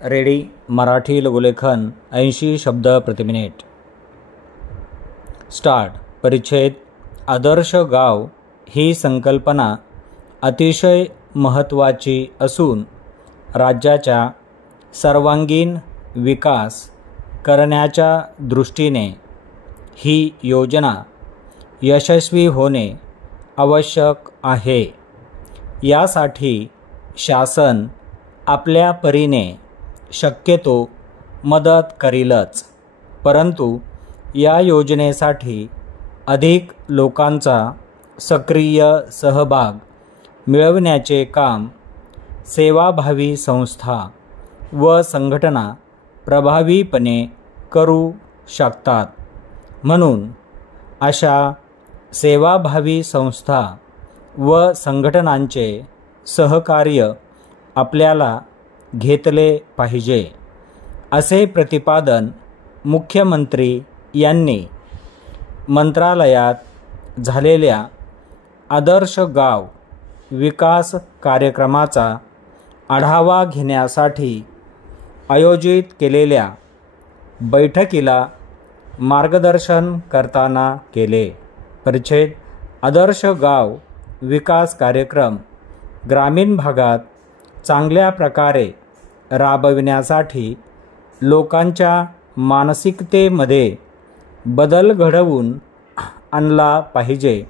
Ready Marathi लघुलेखन 80 शब्द प्रति minute. Start. परिच्छेद आदर्श गाव ही संकल्पना अतिशय महत्त्वाची असून राज्याचा सर्वांगीण विकास करण्याच्या दृष्टीने ही योजना यशस्वी होणे आवश्यक आहे। यासाठी शासन आपल्या परीने शक्यतो मदत करीलच, परंतु या योजनेसाठी अधिक लोकांचा सक्रिय सहभाग मिळवण्याचे काम सेवाभावी संस्था व संघटना प्रभावीपणे करू शकतात। म्हणून अशा सेवाभावी संस्था व संघटनांचे सहकार्य आपल्याला घेतले पाहिजे, असे प्रतिपादन मुख्यमंत्री यांनी मंत्रालयात झालेल्या आदर्श गाव विकास कार्यक्रमाचा आढावा घेण्यासाठी आयोजित केलेल्या बैठकीला मार्गदर्शन करताना केले। परिच्छेद आदर्श गाव विकास कार्यक्रम ग्रामीण भागात चांगल्या प्रकारे राबविण्यासाठी लोकांच्या मानसिकतेमध्ये बदल घडवून आणला पाहिजे,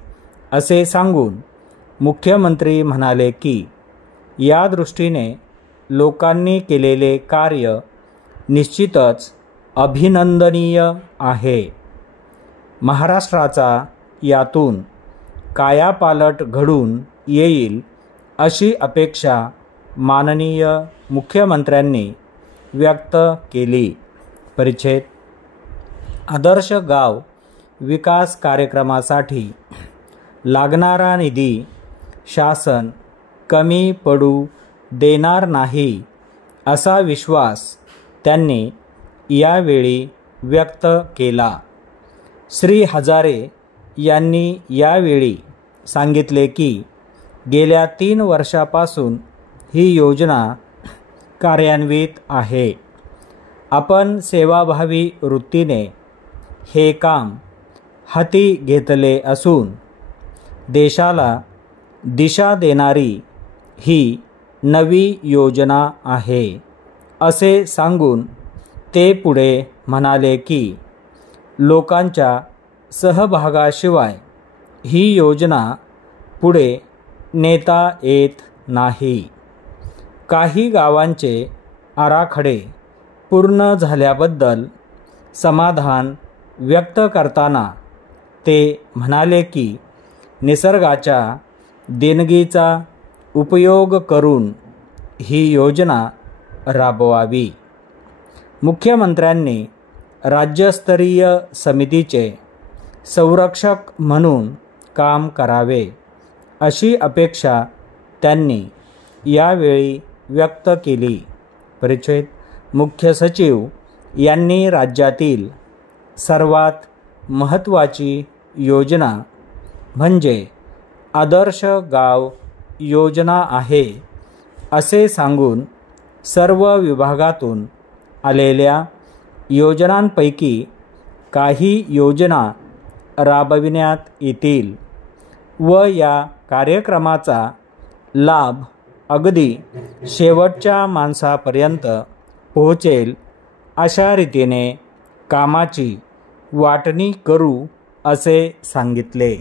असे सांगून मुख्यमंत्री म्हणाले की या दृष्टीने लोकांनी केलेले कार्य निश्चितच अभिनंदनीय आहे। महाराष्ट्राचा यातून कायापालट घडून येईल अशी अपेक्षा माननीय मुख्यमंत्र्यांनी व्यक्त केली। परिच्छेद आदर्श गाव विकास कार्यक्रमासाठी लागणारा निधी शासन कमी पडू देणार नाही, असा विश्वास त्यांनी यावेळी व्यक्त केला। श्री हजारे यांनी यावेळी सांगितले की गेल्या 3 वर्षापासून ही योजना कार्यान्वित आहे। आपण सेवाभावी वृत्तीने हे काम हाती घेतले असून देशाला दिशा देणारी ही नवी योजना आहे, असे सांगून ते पुढे म्हणाले की लोकांच्या सहभागाशिवाय ही योजना पुढे नेता येत नाही। काही गावांचे आराखडे पूर्ण झाल्याबद्दल समाधान व्यक्त करताना ते म्हणाले की निसर्गाच्या देणगीचा उपयोग करून ही योजना राबवावी। मुख्यमंत्र्यांनी राज्यस्तरीय समितीचे संरक्षक म्हणून काम करावे, अशी अपेक्षा त्यांनी यावेळी व्यक्त केली। परिच्छेद मुख्य सचिव यांनी राज्यातील सर्वात महत्त्वाची योजना म्हणजे आदर्श गाव योजना आहे, असे सांगून सर्व विभागातून आलेल्या योजनांपैकी काही योजना राबविण्यात येतील व या कार्यक्रमाचा लाभ अगदी शेवटच्या माणसापर्यंत पोहोचेल अशा रीतीने कामाची वाटणी करू, असे सांगितले।